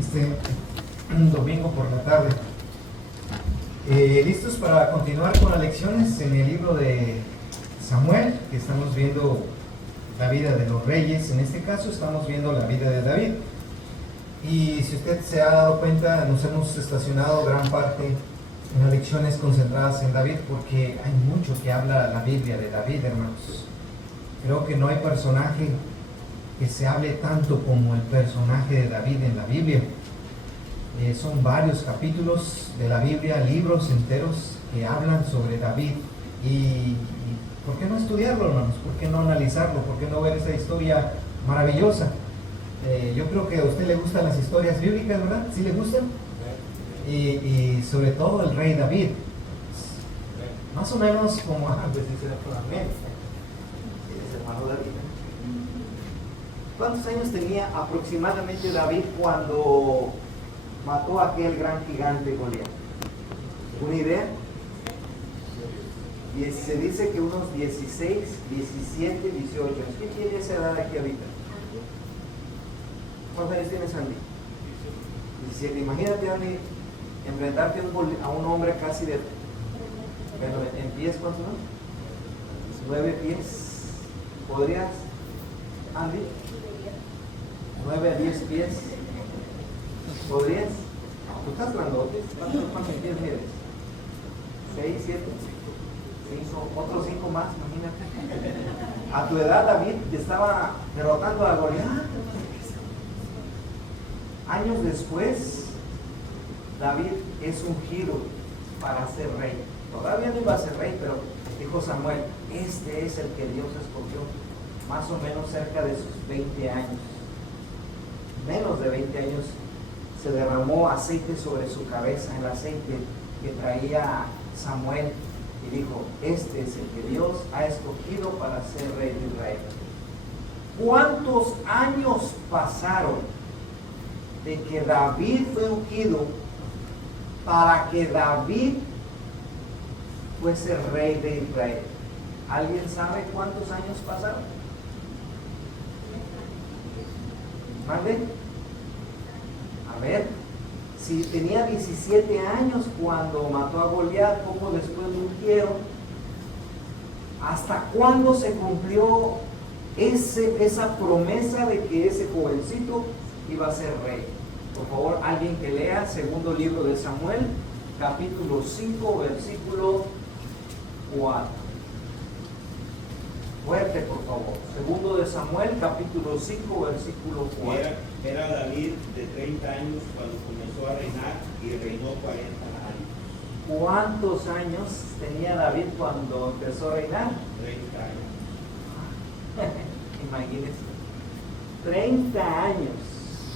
este domingo por la tarde. ¿Listos para continuar con las lecciones en el libro de Samuel? Que estamos viendo la vida de los reyes. En este caso estamos viendo la vida de David. Y si usted se ha dado cuenta, nos hemos estacionado gran parte en las lecciones concentradas en David, porque hay mucho que habla la Biblia de David, hermanos. Creo que no hay personaje que se hable tanto como el personaje de David en la Biblia. Son varios capítulos de la Biblia, libros enteros que hablan sobre David. Y ¿por qué no estudiarlo, hermanos? ¿Por qué no analizarlo? ¿Por qué no ver esa historia maravillosa? Yo creo que a usted le gustan las historias bíblicas, ¿verdad? ¿Sí le gustan? Y sobre todo el rey David. Más o menos como antes dice la hermano David. ¿Cuántos años tenía aproximadamente David cuando mató a aquel gran gigante Goliat? ¿Una idea? Y se dice que unos 16, 17, 18 años. ¿Quién tiene esa edad aquí ahorita? ¿Cuántos años tienes, Andy? 17. Imagínate, Andy, enfrentarte a un hombre casi de... ¿En pies cuántos son? 9 pies. ¿Podrías, Andy? 9 a 10 pies. ¿Podrías? ¿Tú estás grandote? ¿Cuántos pies mides? 6, 7, 5, otros 5 más, imagínate. A tu edad David estaba derrotando a Goliat. Años después, David es ungido para ser rey. Todavía no iba a ser rey, pero dijo Samuel, este es el que Dios escogió, más o menos cerca de sus 20 años. Menos de 20 años se derramó aceite sobre su cabeza, el aceite que traía Samuel, y dijo, este es el que Dios ha escogido para ser rey de Israel. ¿Cuántos años pasaron de que David fue ungido para que David fuese rey de Israel? ¿Alguien sabe cuántos años pasaron? ¿Vale? A ver, si tenía 17 años cuando mató a Goliat, poco después lo ungieron, ¿hasta cuándo se cumplió esa promesa de que ese jovencito iba a ser rey? Por favor, alguien que lea segundo libro de Samuel, capítulo 5, versículo 4. Fuerte, por favor. Segundo de Samuel, capítulo 5, versículo 4. Era David de 30 años cuando comenzó a reinar y reinó 40 años. ¿Cuántos años tenía David cuando empezó a reinar? 30 años. Imagínense. 30 años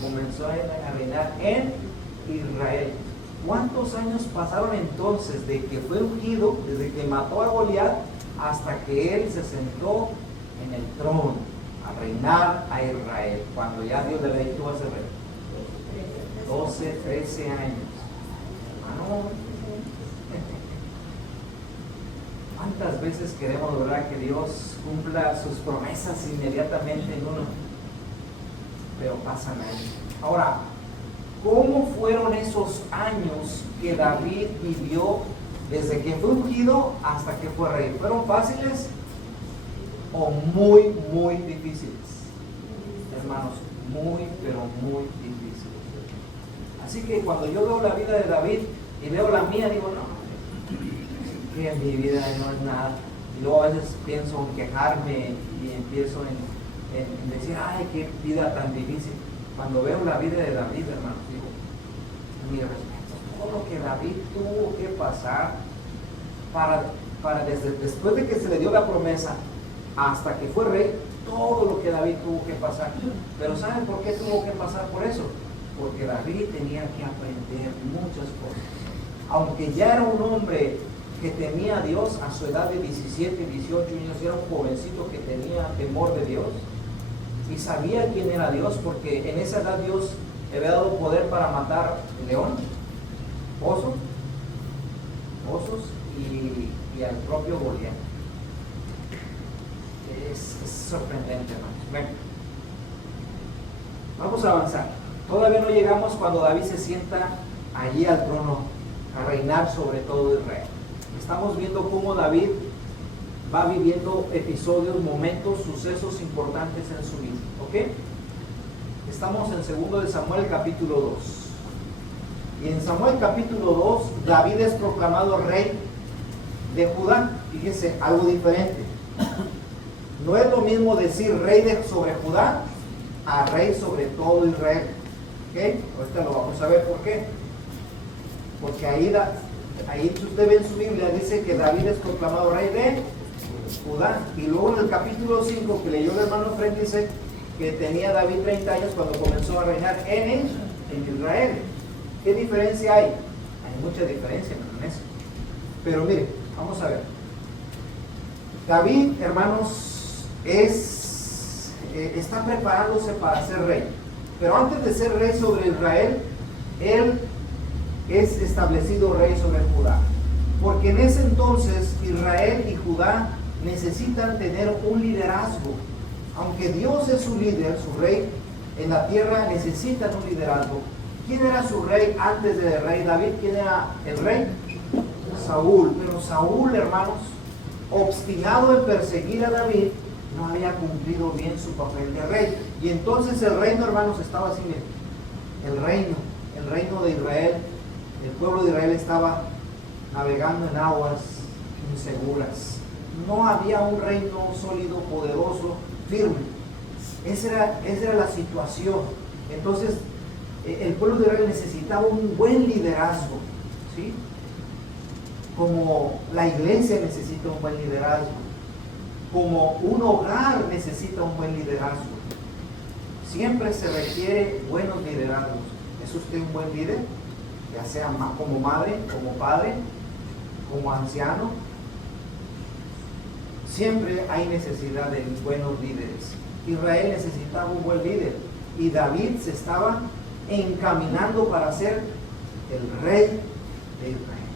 comenzó a reinar en Israel. ¿Cuántos años pasaron entonces de que fue ungido, desde que mató a Goliat, hasta que él se sentó en el trono a reinar a Israel? Cuando ya Dios le había dicho a ser rey. 12, 13 años. Hermano, ¿cuántas veces queremos lograr que Dios cumpla sus promesas inmediatamente en uno? Pero pasan años. Ahora, ¿cómo fueron esos años que David vivió desde que fue ungido hasta que fue rey? ¿Fueron fáciles o muy, muy difíciles? Hermanos, muy, pero muy difíciles. Así que cuando yo veo la vida de David y veo la mía, digo, no, que mi vida no es nada. Y luego a veces pienso en quejarme y empiezo en decir, ay, qué vida tan difícil. Cuando veo la vida de David, hermanos, digo, mi respeto, todo lo que David tuvo que pasar para después de que se le dio la promesa hasta que fue rey, todo lo que David tuvo que pasar. Pero ¿saben por qué tuvo que pasar por eso? Porque David tenía que aprender muchas cosas. Aunque ya era un hombre que temía a Dios a su edad de 17, 18 años, era un jovencito que tenía temor de Dios y sabía quién era Dios, porque en esa edad Dios le había dado poder para matar león, osos y al propio Goliat. Es sorprendente, hermanos. Bueno, vamos a avanzar. Todavía no llegamos cuando David se sienta allí al trono a reinar sobre todo Israel. Estamos viendo cómo David va viviendo episodios, momentos, sucesos importantes en su vida. ¿Ok? Estamos en 2 de Samuel capítulo 2. Y en Samuel capítulo 2, David es proclamado rey de Judá. Fíjense, algo diferente. No es lo mismo decir rey sobre Judá a rey sobre todo Israel. ¿Ok? Ahorita lo vamos a ver por qué. Porque ahí si usted ve en su Biblia, dice que David es proclamado rey de Judá. Y luego en el capítulo 5 que leyó el hermano Fred, dice que tenía David 30 años cuando comenzó a reinar en Israel. ¿Qué diferencia hay? Hay mucha diferencia en eso. Pero mire, vamos a ver. David, hermanos, está preparándose para ser rey. Pero antes de ser rey sobre Israel, él es establecido rey sobre Judá. Porque en ese entonces Israel y Judá necesitan tener un liderazgo. Aunque Dios es su líder, su rey, en la tierra necesitan un liderazgo. ¿Quién era su rey antes del rey David? ¿Quién era el rey? Saúl. Pero Saúl, hermanos, obstinado en perseguir a David, no había cumplido bien su papel de rey. Y entonces el reino, hermanos, estaba así. El reino de Israel, el pueblo de Israel estaba navegando en aguas inseguras. No había un reino sólido, poderoso, firme. Esa era la situación. Entonces, el pueblo de Israel necesitaba un buen liderazgo, ¿sí? Como la iglesia necesita un buen liderazgo, como un hogar necesita un buen liderazgo. Siempre se requiere buenos liderazgos. ¿Es usted un buen líder? Ya sea como madre, como padre, como anciano. Siempre hay necesidad de buenos líderes. Israel necesitaba un buen líder y David se estaba encaminando para ser el rey de Israel.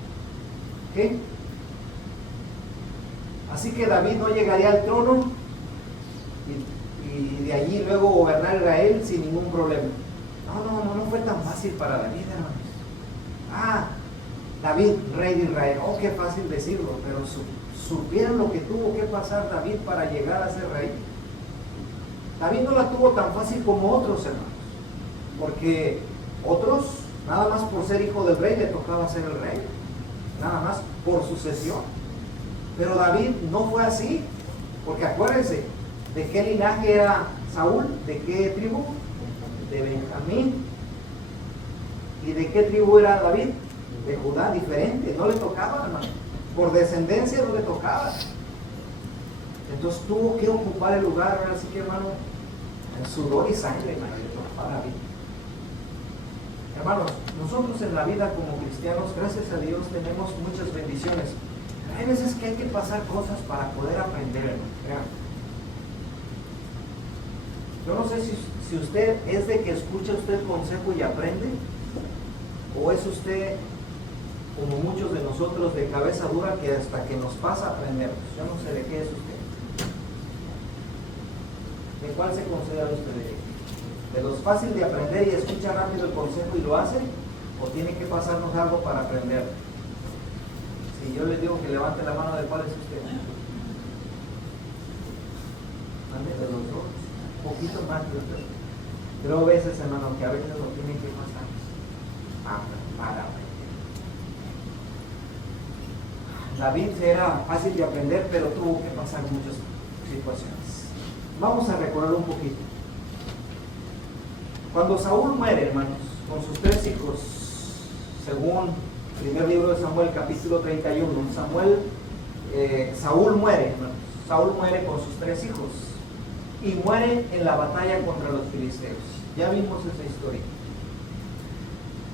¿Ok? Así que David no llegaría al trono y de allí luego gobernar Israel sin ningún problema. No fue tan fácil para David, hermanos. David, rey de Israel. Oh, qué fácil decirlo, pero supieron lo que tuvo que pasar David para llegar a ser rey. David no la tuvo tan fácil como otros, hermanos, porque otros, nada más por ser hijo del rey, le tocaba ser el rey, nada más por sucesión. Pero David no fue así, porque acuérdense, ¿de qué linaje era Saúl? ¿De qué tribu? De Benjamín. ¿Y de qué tribu era David? De Judá, diferente, no le tocaba, hermano. Por descendencia no le tocaba. Entonces tuvo que ocupar el lugar, así que, hermano, en sudor y sangre, hermano, le tocaba a David. Hermanos, nosotros en la vida como cristianos, gracias a Dios, tenemos muchas bendiciones. Hay veces que hay que pasar cosas para poder aprender, hermano. Yo no sé si usted es de que escucha usted el consejo y aprende, o es usted, como muchos de nosotros, de cabeza dura que hasta que nos pasa aprendemos. Yo no sé de qué es usted. ¿De cuál se considera usted? ¿De los fáciles de aprender y escucha rápido el consejo y lo hace? ¿O tiene que pasarnos algo para aprender? Si yo les digo que levante la mano, ¿de cuál es usted? ¿Mande de los dos? Un poquito más de usted. Pero a veces, hermano, que a veces lo tiene que pasar para aprender. David era fácil de aprender, pero tuvo que pasar muchas situaciones. Vamos a recordar un poquito. Cuando Saúl muere, hermanos, con sus 3 hijos, según el primer libro de Samuel, capítulo 31, Saúl muere, hermanos. Saúl muere con sus 3 hijos y muere en la batalla contra los filisteos. Ya vimos esa historia.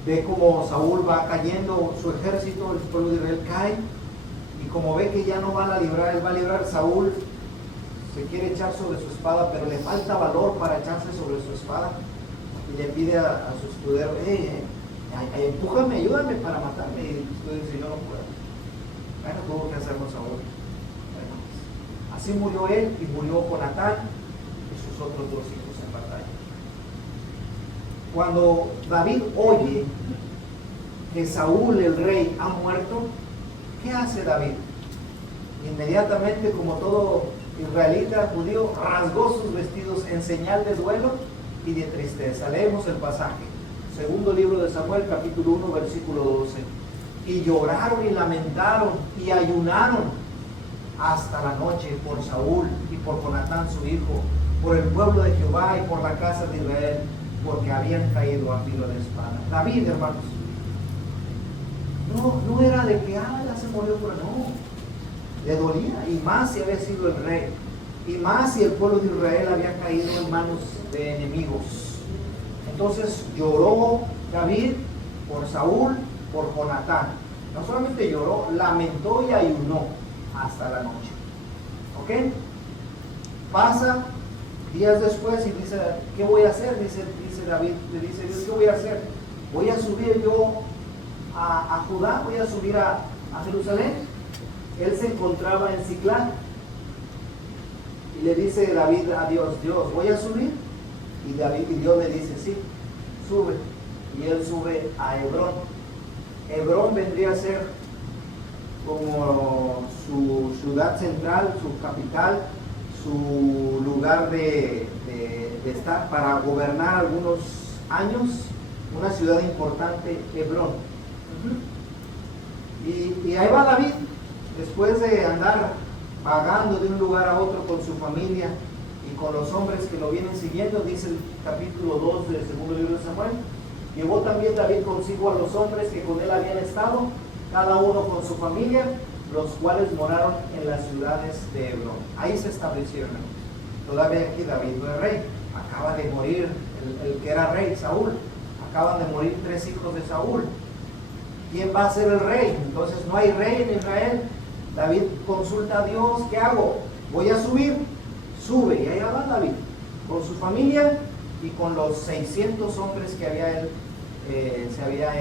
Ve cómo Saúl va cayendo, su ejército, el pueblo de Israel cae, y como ve que ya no van a librar, él va a librar, Saúl se quiere echar sobre su espada, pero le falta valor para echarse sobre su espada, y le pide a su escudero, empújame, ayúdame para matarme, y el escudero dice, yo no puedo. Bueno, tuvo que hacerlo Saúl. Bueno, así murió él, y murió Jonatán y sus otros 2 hijos en batalla. cuando David oye que Saúl el rey ha muerto, ¿qué hace David? Inmediatamente, como todo israelita judío, rasgó sus vestidos en señal de duelo y de tristeza. Leemos el pasaje. Segundo libro de Samuel, capítulo 1, versículo 12. Y lloraron y lamentaron y ayunaron hasta la noche por Saúl y por Jonatán su hijo, por el pueblo de Jehová y por la casa de Israel, porque habían caído a filo de espada. David, hermanos, no era de que ya se murió, pero no, le dolía, y más si había sido el rey, y más si el pueblo de Israel había caído en manos de enemigos. Entonces lloró David por Saúl, por Jonatán. No solamente lloró, lamentó y ayunó hasta la noche. ¿Ok? Pasa días después y dice, ¿qué voy a hacer? Dice David, le dice Dios, ¿qué voy a hacer? Voy a subir yo a Judá, voy a subir a Jerusalén. Él se encontraba en Siclag y le dice David a Dios, Dios, voy a subir. Y Dios le dice, sí, sube. Y él sube a Hebrón. Hebrón vendría a ser como su ciudad central, su capital, su lugar de estar para gobernar algunos años, una ciudad importante, Hebrón. Y ahí va David, después de andar vagando de un lugar a otro con su familia y con los hombres que lo vienen siguiendo, dice el capítulo 2 del segundo libro de Samuel. Llevó también David consigo a los hombres que con él habían estado, cada uno con su familia, los cuales moraron en las ciudades de Hebrón. Ahí se establecieron. Todavía aquí David no es rey. Acaba de morir el que era rey, Saúl. Acaban de morir 3 hijos de Saúl. ¿Quién va a ser el rey? Entonces no hay rey en Israel. David consulta a Dios, ¿qué hago? Voy a subir. Sube, y allá va David, con su familia y con los 600 hombres que había él, se había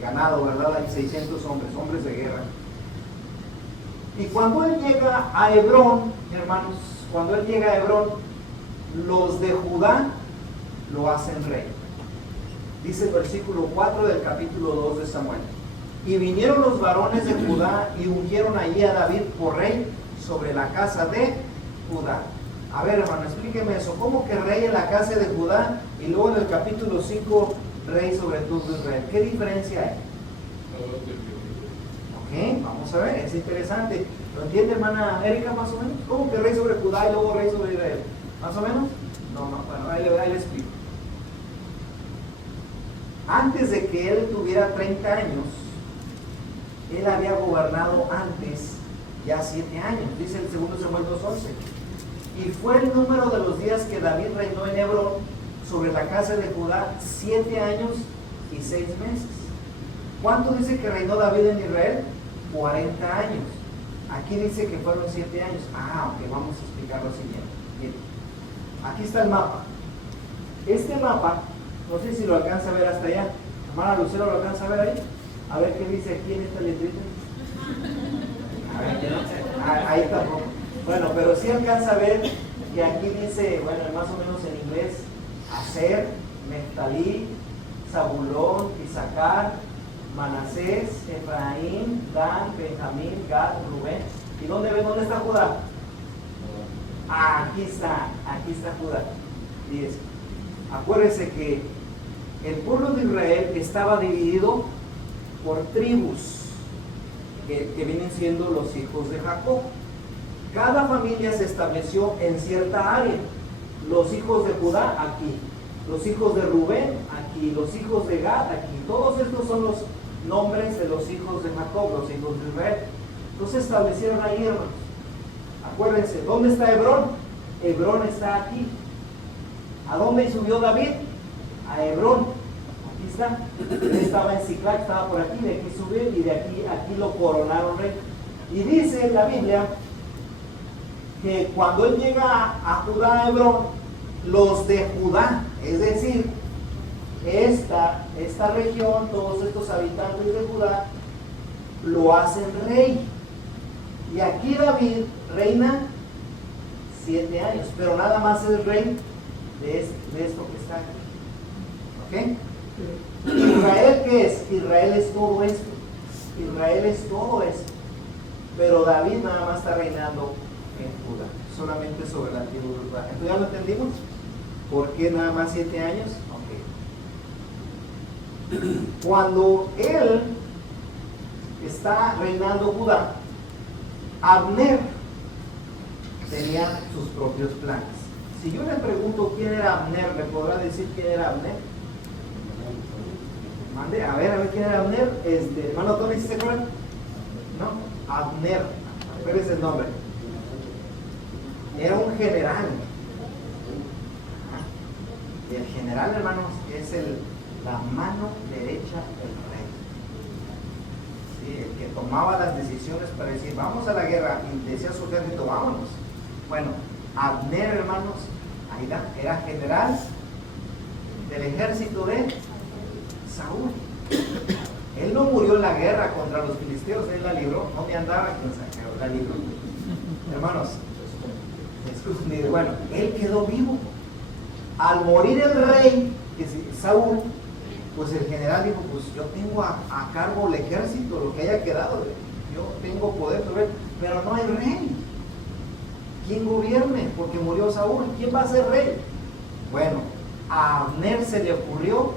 ganado, ¿verdad? Hay 600 hombres de guerra. Y cuando él llega a Hebrón, hermanos, cuando él llega a Hebrón, los de Judá lo hacen rey. Dice el versículo 4 del capítulo 2 de Samuel. Y vinieron los varones de Judá y ungieron allí a David por rey sobre la casa de Judá. A ver, hermano, explíqueme eso. ¿Cómo que rey en la casa de Judá y luego en el capítulo 5 rey sobre todo Israel? ¿Qué diferencia hay? Ok, vamos a ver, es interesante. ¿Lo entiende, hermana Erika, más o menos? ¿Cómo que rey sobre Judá y luego rey sobre Israel? ¿Más o menos? No, bueno, ahí le explico. Antes de que él tuviera 30 años, él había gobernado antes ya 7 años, dice el 2 Samuel 2:11. Y fue el número de los días que David reinó en Hebrón sobre la casa de Judá 7 años y 6 meses. ¿Cuánto dice que reinó David en Israel? 40 años. Aquí dice que fueron 7 años. Ok, vamos a explicar lo siguiente. Bien. Aquí está el mapa. Este mapa, no sé si lo alcanza a ver hasta allá. Hermana Lucero, ¿lo alcanza a ver ahí? A ver qué dice aquí en esta letrita. A ver, ahí está. Bueno, pero sí alcanza a ver que aquí dice, bueno, más o menos en inglés, Aser, Neftalí, Zabulón, Isaacar, Manasés, Efraín, Dan, Benjamín, Gad, Rubén. ¿Y dónde está Judá? Aquí está Judá. Fíjense. Acuérdense que el pueblo de Israel estaba dividido por tribus, que vienen siendo los hijos de Jacob. Cada familia se estableció en cierta área. Los hijos de Judá aquí, los hijos de Rubén aquí, los hijos de Gad aquí. Todos estos son los nombres de los hijos de Jacob, los hijos de Israel. Entonces se establecieron ahí, hermanos. Acuérdense, ¿dónde está Hebrón? Hebrón está aquí. ¿A dónde subió David? A Hebrón. Aquí está. Él estaba en Siclag, estaba por aquí, de aquí subió y de aquí lo coronaron rey. Y dice la Biblia que cuando él llega a Judá, a Hebrón, los de Judá, es decir, esta región, todos estos habitantes de Judá, lo hacen rey. Y aquí David reina 7 años, pero nada más es rey de esto que está aquí. ¿Ok? ¿Israel qué es? Israel es todo esto. Israel es todo esto. Pero David nada más está reinando en Judá, solamente sobre la tribu de Judá. ¿Entonces ya lo entendimos? ¿Por qué nada más 7 años? Ok. Cuando él está reinando Judá, Abner tenía sus propios planes. Si yo le pregunto quién era Abner, ¿me podrá decir quién era Abner? Mande, a ver quién era Abner. Hermano Tony, ¿sí se acuerdan? No, Abner, ¿cuál es el nombre? Era un general. Y el general, hermanos, es la mano derecha del rey. Sí, el que tomaba las decisiones para decir, vamos a la guerra, y decía a su ejército, vámonos. Bueno, Abner, hermanos, ahí era general del ejército de Saúl. Él no murió en la guerra contra los filisteos, él la libró, no me andaba quien saqueó, la libró. Hermanos, escúchenme, bueno, él quedó vivo. Al morir el rey, Saúl, pues el general dijo, pues yo tengo a cargo el ejército, lo que haya quedado, yo tengo poder sobre él, pero no hay rey. ¿Quién gobierne? Porque murió Saúl, ¿quién va a ser rey? Bueno, a Abner se le ocurrió,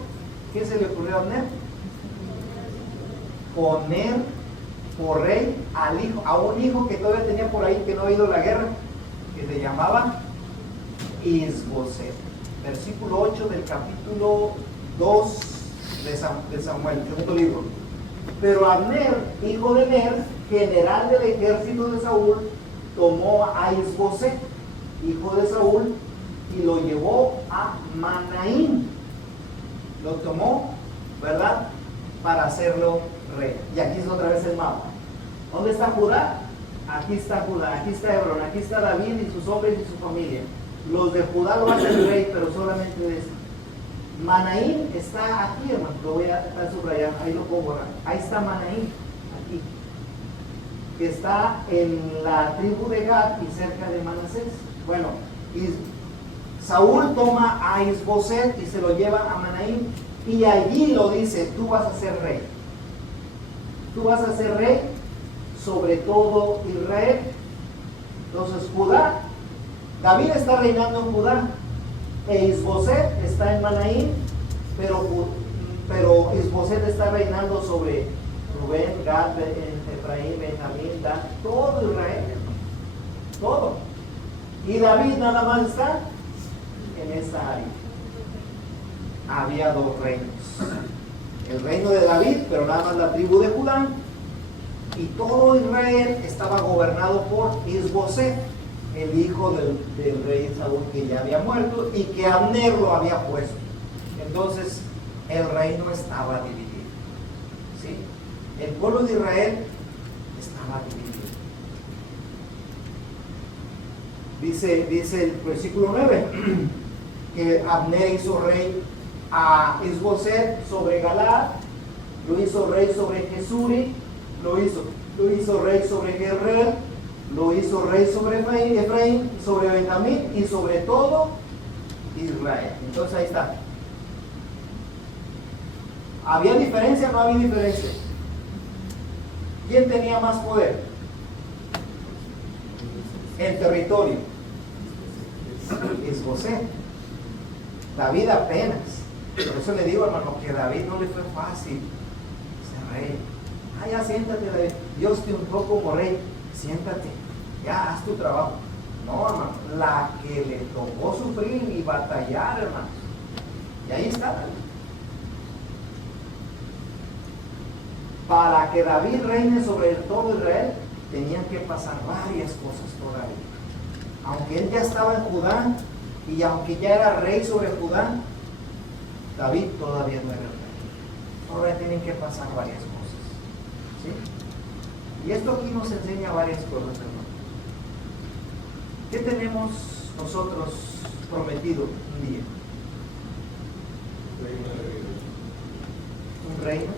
¿qué se le ocurrió a Abner? Poner por rey a un hijo que todavía tenía por ahí, que no ha ido a la guerra, que se llamaba Isboset. Versículo 8 del capítulo 2 de Samuel, segundo libro. Pero Abner, hijo de Ner, general del ejército de Saúl, tomó a Isboset, hijo de Saúl, y lo llevó a Manaín. Lo tomó, ¿verdad?, para hacerlo rey. Y aquí es otra vez el mapa. ¿Dónde está Judá? Aquí está Judá, aquí está Hebrón, aquí está David y sus hombres y su familia. Los de Judá lo hacen rey, pero solamente de esto. Manaín está aquí, hermano, lo voy a estar subrayando, ahí lo puedo borrar. Ahí está Manaín, aquí, que está en la tribu de Gad y cerca de Manasés. Bueno, y Saúl toma a Isboset y se lo lleva a Manaín, y allí lo dice, tú vas a ser rey. Tú vas a ser rey sobre todo Israel. Entonces Judá, David está reinando en Judá, e Isboset está en Manaín, pero Isboset está reinando sobre Rubén, Gad, Efraín, Benjamín, Dan, todo Israel, todo. Y David nada más está en esta área. Había dos reinos, el reino de David, pero nada más la tribu de Judá, y todo Israel estaba gobernado por Isboset, el hijo del rey Saúl, que ya había muerto y que Abner lo había puesto. Entonces el reino estaba dividido, ¿sí? El pueblo de Israel estaba dividido. Dice el versículo 9 que Abner hizo rey a Isboset sobre Galaad, lo hizo rey sobre Jesuri, lo hizo rey sobre Gerrel, lo hizo rey sobre Efraín, sobre Benjamín y sobre todo Israel. Entonces ahí está. ¿Había diferencia? No había diferencia. ¿Quién tenía más poder? El territorio. Isboset. David apenas. Por eso le digo, hermano, que a David no le fue fácil ser rey. Ya siéntate, David. Dios te ungió como rey. Siéntate, ya haz tu trabajo. No, hermano, la que le tocó sufrir y batallar, hermano. Y ahí está David. Para que David reine sobre todo Israel, tenían que pasar varias cosas todavía. Aunque él ya estaba en Judá, y aunque ya era rey sobre Judá, David todavía no era rey. Todavía tienen que pasar varias cosas, ¿sí? Y esto aquí nos enseña varias cosas, hermano. ¿Qué tenemos nosotros prometido un día? Un reino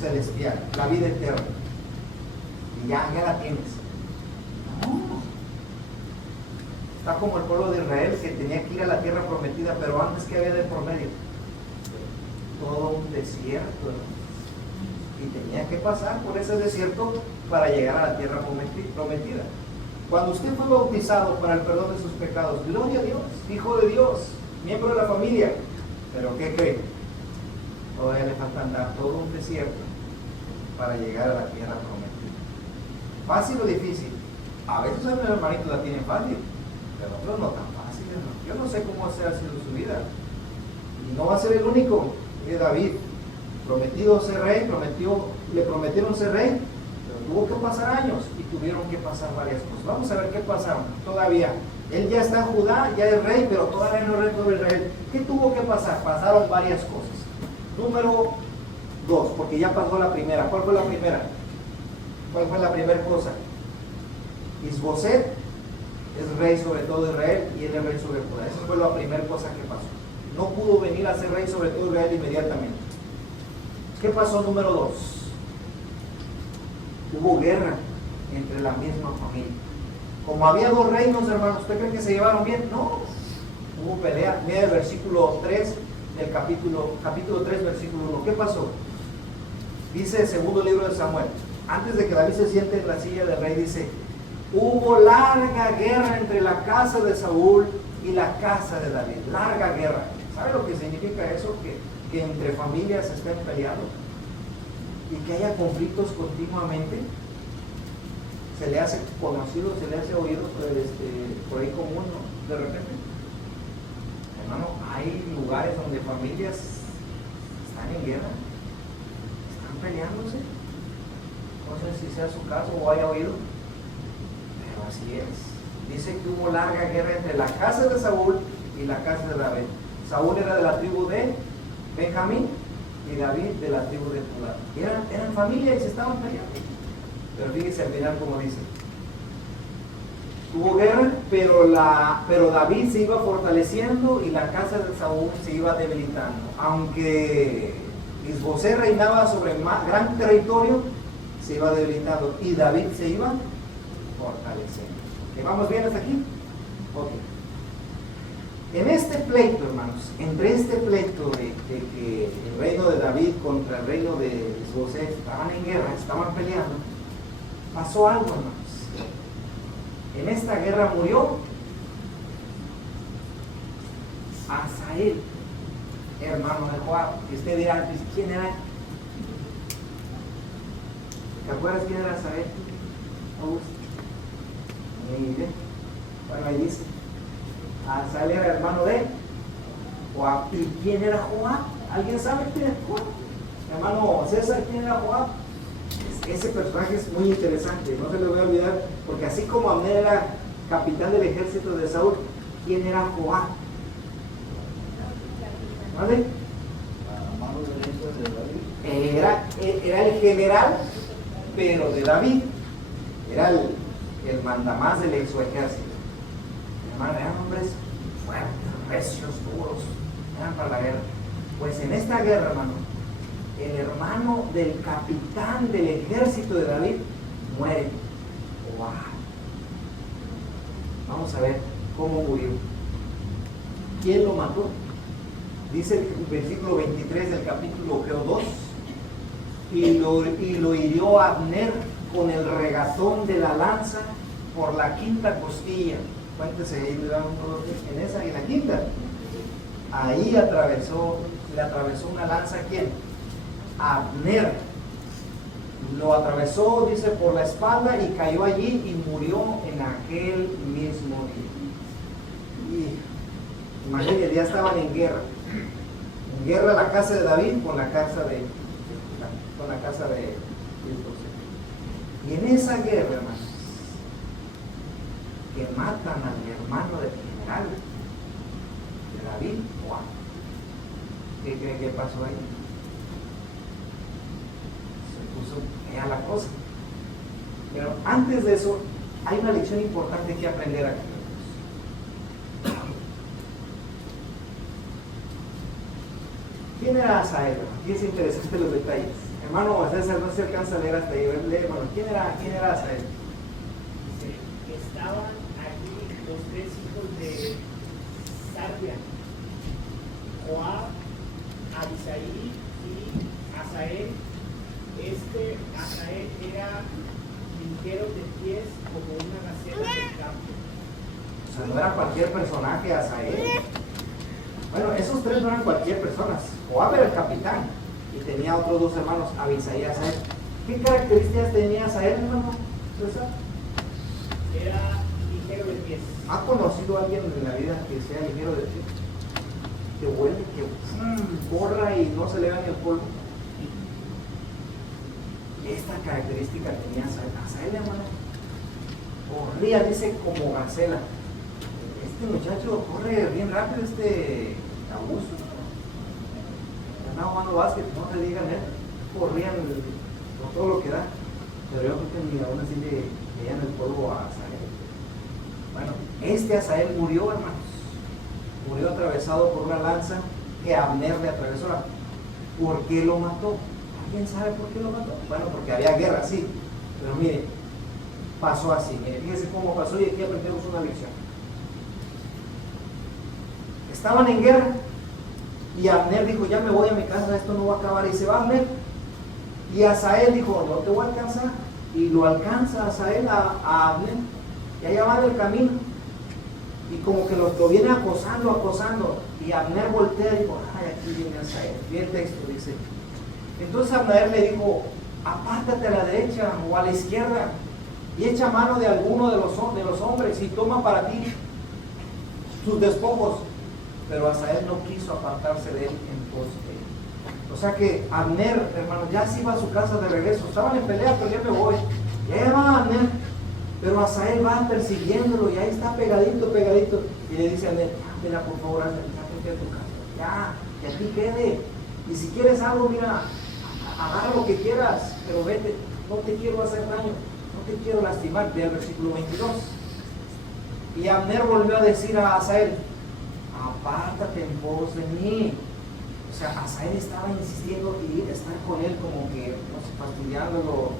celestial, la vida eterna. Y ya la tienes. No. Está como el pueblo de Israel que tenía que ir a la tierra prometida, pero antes, ¿qué había de por medio? todo un desierto, ¿no? Y tenía que pasar por ese desierto para llegar a la tierra prometida. Cuando usted fue bautizado para el perdón de sus pecados, gloria a Dios, hijo de Dios, miembro de la familia. Pero ¿qué cree? Todavía le falta andar todo un desierto para llegar a la tierra prometida. ¿Fácil o difícil? A veces los hermanitos la tienen fácil, pero otros no tan fáciles, ¿no? Yo no sé cómo ha sido su vida. Y no va a ser el único. Mire, David, prometido ser rey, le prometieron ser rey, pero tuvo que pasar años y tuvieron que pasar varias cosas. Vamos a ver qué pasaron. Todavía, él ya está en Judá, ya es rey, pero todavía no es rey sobre Israel. ¿Qué tuvo que pasar? Pasaron varias cosas. Número 2, porque ya pasó la primera. ¿Cuál fue la primera? ¿Cuál fue la primera cosa? Isboset es rey sobre todo Israel y él es rey sobre Judá. Esa fue la primera cosa que pasó. No pudo venir a ser rey sobre todo Israel inmediatamente. ¿Qué pasó número 2? Hubo guerra entre la misma familia. Como había dos reinos, hermanos, ¿usted cree que se llevaron bien? No. Hubo pelea. Mira el versículo 3 del capítulo 3, versículo 1. ¿Qué pasó? Dice el segundo libro de Samuel. Antes de que David se siente en la silla del rey, dice: hubo larga guerra entre la casa de Saúl y la casa de David. Larga guerra. ¿Sabe lo que significa eso? Que entre familias se estén peleando y que haya conflictos continuamente. Se le hace conocido, se le hace oído por ahí común, ¿no? De repente. Hermano, hay lugares donde familias están en guerra, están peleándose. No sé si sea su caso o haya oído, pero así es. Dice que hubo larga guerra entre la casa de Saúl y la casa de David. Saúl era de la tribu de Benjamín y David de la tribu de Judá. Eran familia y se estaban peleando. Pero fíjese al final como dice: hubo guerra, pero David se iba fortaleciendo y la casa de Saúl se iba debilitando. Aunque Isboset reinaba sobre gran territorio, se iba debilitando y David se iba fortaleciendo. ¿Vamos bien hasta aquí? Ok. En este pleito, hermanos, entre este pleito de que el reino de David contra el reino de Isboset estaban en guerra, estaban peleando, pasó algo, hermanos. En esta guerra murió Asael, hermano de Joab. Y usted dirá: ¿quién era? ¿Te acuerdas quién era Asael? Muy bien. Bueno, ahí dice: Asael era hermano de Joab. ¿Y quién era Joab? ¿Alguien sabe quién es Joab? Hermano César, ¿quién era Joab? Ese personaje es muy interesante, no se lo voy a olvidar, porque así como Abner era capitán del ejército de Saúl, ¿quién era Joab? ¿Vale? Era el general, pero de David. Era el mandamás del su ejército. Hermano, eran hombres fuertes, recios, duros, eran para la guerra. Pues en esta guerra, hermano, el hermano del capitán del ejército de David muere. ¡Wow! Vamos a ver cómo murió. ¿Quién lo mató? Dice el versículo 23 del capítulo 2: y lo hirió Abner con el regazón de la lanza por la quinta costilla. Cuéntese ahí, en esa y en la quinta. Ahí le atravesó una lanza. ¿Quién? Abner. Lo atravesó, dice, por la espalda y cayó allí y murió en aquel mismo día. Y imagínense, ya estaban en guerra. En guerra la casa de David con la casa de Isboset. Y en esa guerra, hermanos, que matan al hermano del general de David, ¡wow! ¿Qué creen que pasó ahí? Se puso fea la cosa. Pero antes de eso, hay una lección importante que aprender aquí. ¿Quién era Asael? Aquí es interesante los detalles. Hermano César, no se alcanza a leer hasta ahí. Hermano, ¿quién era Asael? Estaban allí los tres hijos de Sarvia: Joab, Abisaí y Asael. Asael era ligero de pies como una gacela del campo. O sea, no era cualquier personaje Asael. Bueno, esos tres no eran cualquier persona. Joab era el capitán y tenía otros dos hermanos, Abisaí y Asael. ¿Qué características tenía Asael, hermano César? Era ligero de pies. ¿Ha conocido a alguien en la vida que sea ligero de pies? Que huele, que corra y no se le vea ni el polvo. Esta característica tenía Asael, hermano. Corría, dice, como gacela. Este muchacho corre bien rápido, Augusto. Ganaba jugando básquet, no te digan él. Corrían con todo lo que da. Pero yo creo que ni aún así le veían el polvo a Asael. Bueno, Asael murió, hermanos. Murió atravesado por una lanza que Abner le atravesó. ¿Por qué lo mató? ¿Alguien sabe por qué lo mató? Bueno, porque había guerra, sí. Pero mire, pasó así. Mire, fíjese cómo pasó y aquí aprendemos una lección. Estaban en guerra y Abner dijo, ya me voy a mi casa, esto no va a acabar. Y se va Abner. Y Asael dijo, no te voy a alcanzar. Y lo alcanza Asael a Abner. Y allá va en el camino. Y como que lo viene acosando. Y Abner voltea y dijo, ay, aquí viene Asael. Y el texto dice, entonces Abner le dijo, apártate a la derecha o a la izquierda y echa mano de alguno de los hombres y toma para ti sus despojos. Pero Asael no quiso apartarse de él en pos de él. O sea que Abner, hermano, ya se iba a su casa de regreso. Estaban en pelea, pero ya me voy. Ya va Abner. Pero Asael va persiguiéndolo y ahí está pegadito. Y le dice a Abner, mira, por favor, sáquete de tu casa. Ya, que aquí quede. Y si quieres algo, mira, agarra lo que quieras, pero vete, no te quiero hacer daño, no te quiero lastimar. Ve al versículo 22. Y Abner volvió a decir a Asael, apártate en pos de mí. O sea, Asael estaba insistiendo y estar con él como que, no sé, fastidiándolo,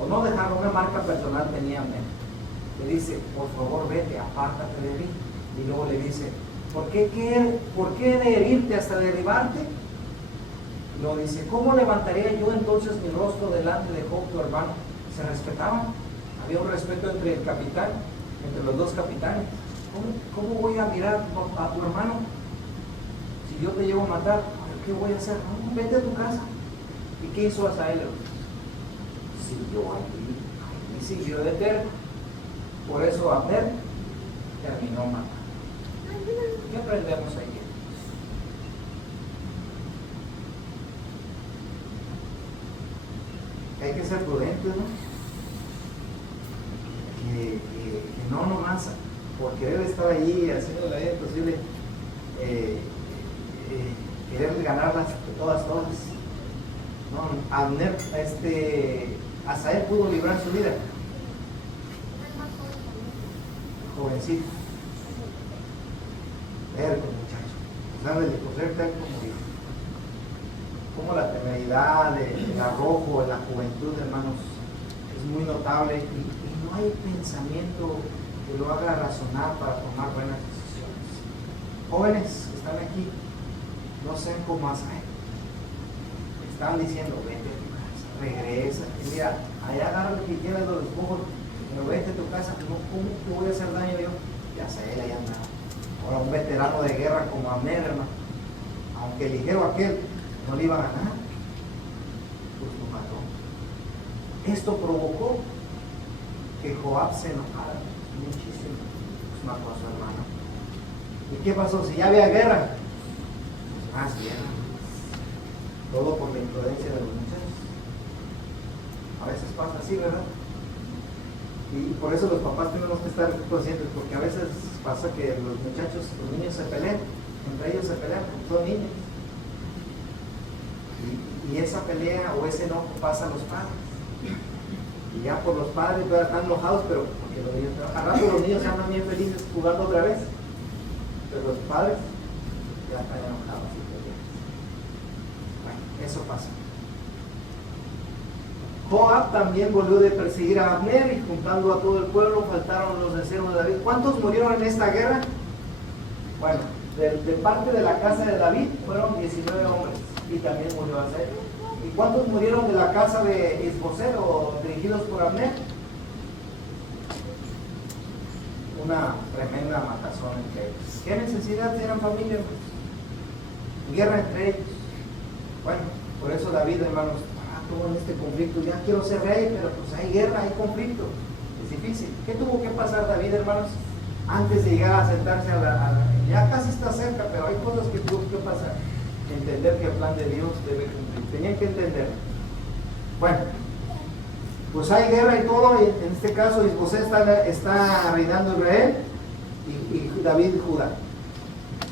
o no dejarlo, una marca personal tenía Abner. Le dice, por favor vete, apártate de mí. Y luego le dice, ¿por qué he de herirte hasta derribarte? Y luego dice, ¿cómo levantaría yo entonces mi rostro delante de Job, tu hermano? Se respetaban, había un respeto entre el capitán, entre los dos capitanes. ¿Cómo voy a mirar a tu hermano? Si yo te llevo a matar, ¿qué voy a hacer? No, vete a tu casa. ¿Y qué hizo Asael? Siguió allí, y siguió de terco. Por eso Abner terminó matando. ¿Qué aprendemos ahí? Hay que ser prudentes, ¿no? Que no nomás por querer estar ahí haciendo la vida imposible, querer ganarlas todas. No, Abner, Asael pudo librar su vida. Jovencito. Terco, muchacho. De correr terco como dijo. Como la temeridad, el arrojo, la juventud, hermanos, es muy notable y no hay pensamiento que lo haga razonar para tomar buenas decisiones. Jóvenes que están aquí, no sean como Asael. Están diciendo, vete a tu casa, regresa, y mira, allá agarra lo que quieras, los despojos, pero vete a tu casa, no, ¿cómo te voy a hacer daño yo? Y Asael allá anda. Ahora un veterano de guerra como Abner, hermano, aunque ligero aquel, no le iba a ganar, pues lo mató. Esto provocó que Joab se enojara muchísimo, pues mató a su hermano. ¿Y qué pasó? Si ya había guerra, pues más guerra. Todo por la imprudencia de los muchachos. A veces pasa así, ¿verdad? Y por eso los papás tenemos que estar conscientes, porque a veces pasa que los muchachos, los niños se pelean, entre ellos se pelean, porque son niños. Y esa pelea o ese enojo pasa a los padres. Y ya por los padres están enojados, pero porque los niños, a rato los niños se andan bien felices jugando otra vez. Pero los padres ya están enojados y pelean. Bueno, eso pasa. Joab también volvió de perseguir a Abner y juntando a todo el pueblo faltaron los deseos de David. ¿Cuántos murieron en esta guerra? Bueno, de parte de la casa de David fueron 19 hombres y también murió Asahel. ¿Y cuántos murieron de la casa de Isboset o dirigidos por Abner? Una tremenda matazón entre ellos. ¿Qué necesidad eran familia, hermanos? Guerra entre ellos. Bueno, por eso David, hermanos, tuvo en este conflicto. Ya quiero ser rey, pero pues hay guerra, hay conflicto. Es difícil. ¿Qué tuvo que pasar David, hermanos? Antes de llegar a sentarse ya casi está cerca, pero hay cosas que tuvo que pasar. Entender que el plan de Dios debe cumplir. Tenían que entender. Bueno, pues hay guerra y todo, y en este caso Isboset está reinando Israel y David Judá.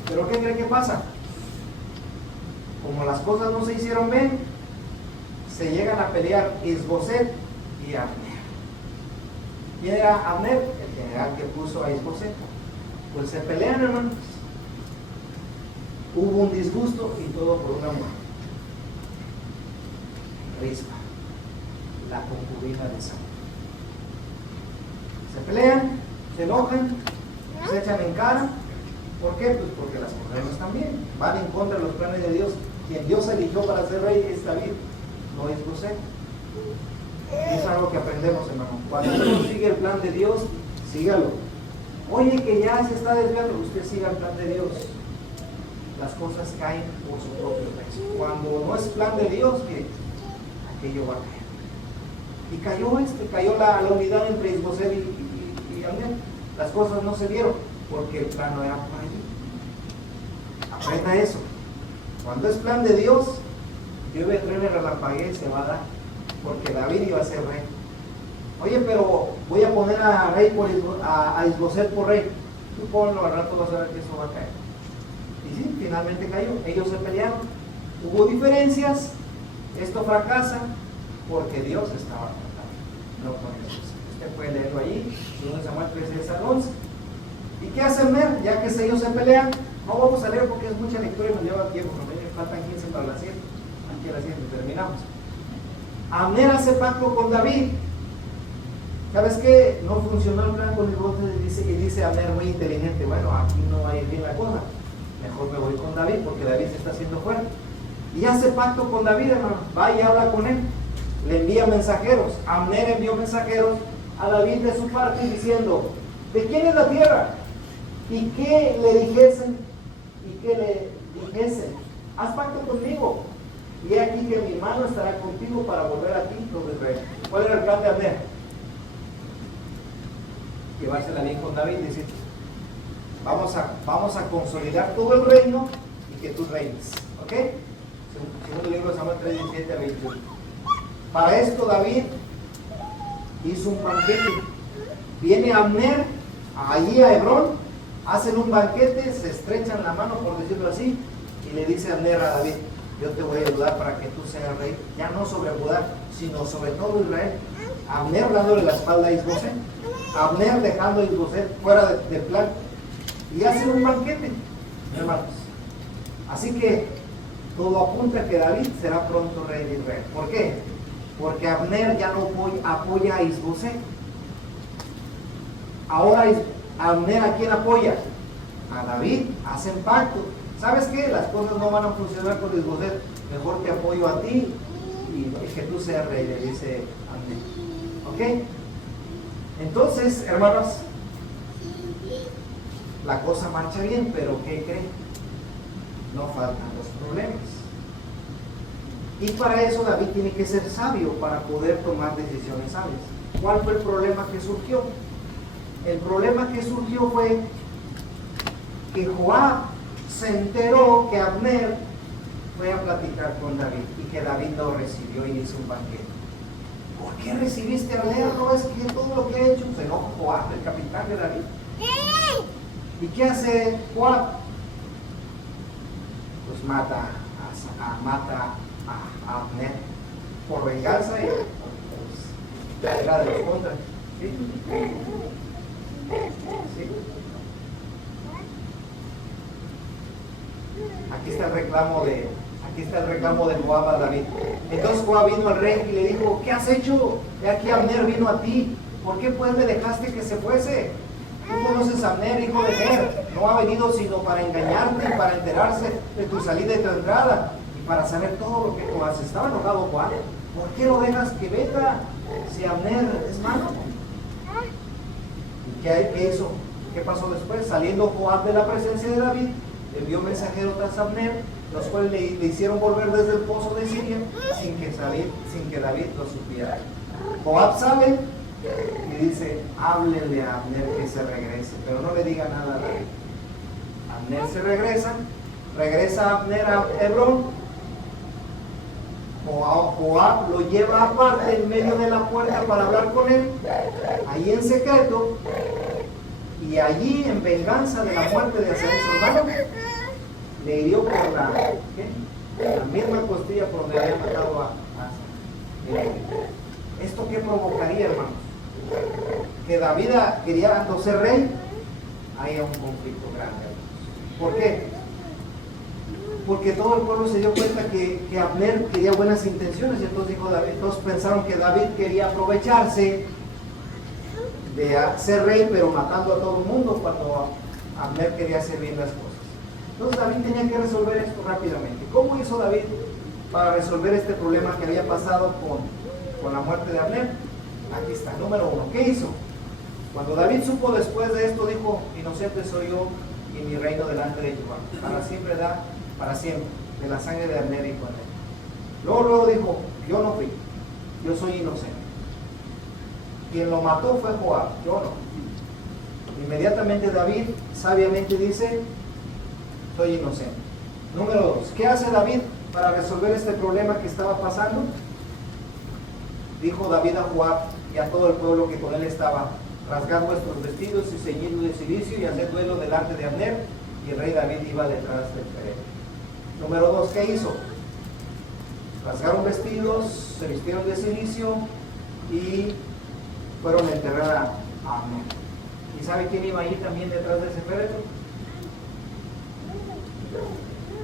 Pero ¿qué creen que pasa? Como las cosas no se hicieron bien, se llegan a pelear Isboset y Abner. ¿Quién era Abner? El general que puso a Isboset. Pues se pelean, hermanos. Hubo un disgusto y todo por una mujer. Rispa, la concubina de Saúl. Se pelean, se enojan, se echan en cara. ¿Por qué? Pues porque las mujeres también van en contra de los planes de Dios. Quien Dios eligió para ser rey es David, no es José. Es algo que aprendemos, hermano. Cuando uno sigue el plan de Dios, sígalo. Oye, que ya se está desviando, usted siga el plan de Dios. Las cosas caen por su propio peso. Cuando no es plan de Dios, que aquello va a caer. Y cayó la unidad entre Isboset y Abner. Las cosas no se dieron porque el plan no era por allí. Aprenda eso. Cuando es plan de Dios, llueve, truene, relampaguee, se va a dar. Porque David iba a ser rey. Oye, pero voy a poner a Isboset por rey. Tú ponlo, al rato vas a ver que eso va a caer. Y sí, finalmente cayó. Ellos se pelearon. Hubo diferencias. Esto fracasa porque Dios estaba tratando. No con Jesús. Usted puede leerlo allí. 2 Samuel 13 al 11. ¿Y qué hacen ver? Ya que ellos se pelean. No vamos a leer porque es mucha lectura y nos lleva tiempo. Me faltan 15 para las 7. Aquí a las 7 terminamos. Abner hace pacto con David. ¿Sabes qué? No funcionó el plan con el bote y dice Abner muy inteligente. Bueno, aquí no va a ir bien la cosa. Mejor me voy con David porque David se está haciendo fuerte. Y hace pacto con David, hermano. Va y habla con él. Le envía mensajeros. Abner envió mensajeros a David de su parte diciendo: ¿de quién es la tierra? Y que le dijesen, haz pacto conmigo. Y he aquí que mi mano estará contigo para volver a ti sobre Israel. ¿Cuál era el plan de Abner? Llevársela bien con David y decir: vamos a consolidar todo el reino y que tú reines. ¿Ok? Segundo libro de Samuel 3, 17 a 21. Para esto David hizo un banquete. Viene Abner allí a Hebrón, hacen un banquete, se estrechan la mano, por decirlo así, y le dice Abner a David: yo te voy a ayudar para que tú seas rey, ya no sobre Judá, sino sobre todo Israel. Abner dándole la espalda a Isboset, Abner dejando a Isboset fuera del plan, y hacen un banquete, hermanos. Así que todo apunta a que David será pronto rey de Israel. ¿Por qué? Porque Abner ya no apoya a Isboset. Ahora Abner, ¿a quién apoya? A David. Hacen pacto. ¿Sabes qué? Las cosas no van a funcionar con Isboset. Mejor te apoyo a ti y que tú seas rey, le dice Abner. ¿Ok? Entonces, hermanos, la cosa marcha bien, pero ¿qué creen? No faltan los problemas. Y para eso David tiene que ser sabio para poder tomar decisiones sabias. ¿Cuál fue el problema que surgió? El problema que surgió fue que Joab se enteró que Abner fue a platicar con David y que David lo recibió y hizo un banquete. ¿Por qué recibiste a Abner? No es que todo lo que ha hecho. Se enoja Joab, el capitán de David. ¿Y qué hace Joab? Pues mata a Abner por venganza y pues, era de los contras. ¿Sí? ¿Sí? Aquí está el reclamo de Joab a David. Entonces Joab vino al rey y le dijo: ¿qué has hecho? He aquí Abner vino a ti. ¿Por qué pues le dejaste que se fuese? Tú conoces a Abner, hijo de Ner. No ha venido sino para engañarte y para enterarse de tu salida y tu entrada y para saber todo lo que tú haces. Estaba enojado Joab. ¿Por qué lo dejas que venga si Abner es malo? ¿Y qué hizo? ¿Qué pasó después? Saliendo Joab de la presencia de David, envió mensajeros tras Abner, los cuales le hicieron volver desde el pozo de Siria sin que David lo supiera. Joab sale y dice: háblenle a Abner que se regrese, pero no le diga nada a David. Abner se regresa Abner a Hebrón. Joab lo lleva aparte en medio de la puerta para hablar con él, ahí en secreto, y allí en venganza de la muerte de Asael su hermano, le hirió por la misma costilla por donde había matado a Asael. ¿Esto qué provocaría, hermanos? Que David quería ser rey, haya un conflicto grande, hermanos. ¿Por qué? Porque todo el pueblo se dio cuenta que Abner quería buenas intenciones, y entonces dijo David, todos pensaron que David quería aprovecharse de ser rey, pero matando a todo el mundo, cuando Abner quería hacer bien las cosas. Entonces David tenía que resolver esto rápidamente. ¿Cómo hizo David para resolver este problema que había pasado con la muerte de Abner? Aquí está, número 1. ¿Qué hizo? Cuando David supo después de esto, dijo: inocente soy yo y mi reino delante de Jehová. Para siempre, de la sangre de Abner, hijo de Ner. Luego dijo: yo no fui, yo soy inocente. Quien lo mató fue Joab, yo no. Inmediatamente David sabiamente dice: soy inocente. Número 2. ¿Qué hace David para resolver este problema que estaba pasando? Dijo David a Joab y a todo el pueblo que con él estaba: rasgad vuestros vestidos y ceñidlos de cilicio y haced duelo delante de Abner. Y el rey David iba detrás del féretro. Número 2, ¿qué hizo? Rasgaron vestidos, se vistieron de cilicio y fueron a enterrar a Abner. ¿Y sabe quién iba ahí también detrás de ese féretro?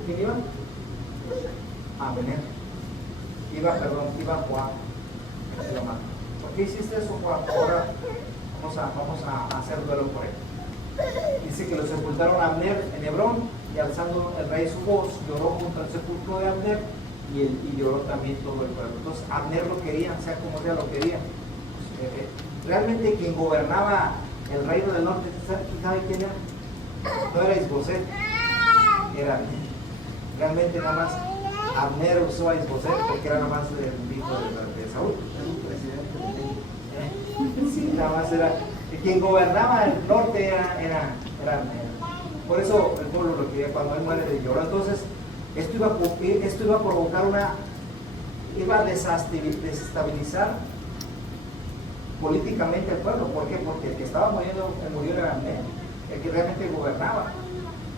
¿Quién iba? Abner. Iba Joab. ¿Por qué hiciste eso, Joab? Ahora vamos a hacer duelo por él. Dice que lo sepultaron a Abner en Hebrón, y alzando el rey su voz, lloró junto al sepulcro de Abner, y lloró también todo el pueblo. Entonces Abner lo quería, sea como sea, lo quería. Realmente quien gobernaba el reino del norte, ¿sabe quién era? No era Isboset, era Abner. Realmente nada más Abner usó a Isboset porque era nada más el hijo de Saúl, era un presidente. Sí, nada más era. Quien gobernaba el norte era Abner. Por eso el pueblo lo quería. Cuando él muere de llorar. Entonces esto iba a provocar iba a desestabilizar políticamente al pueblo. ¿Por qué? Porque el que estaba murió era Abner, el que realmente gobernaba.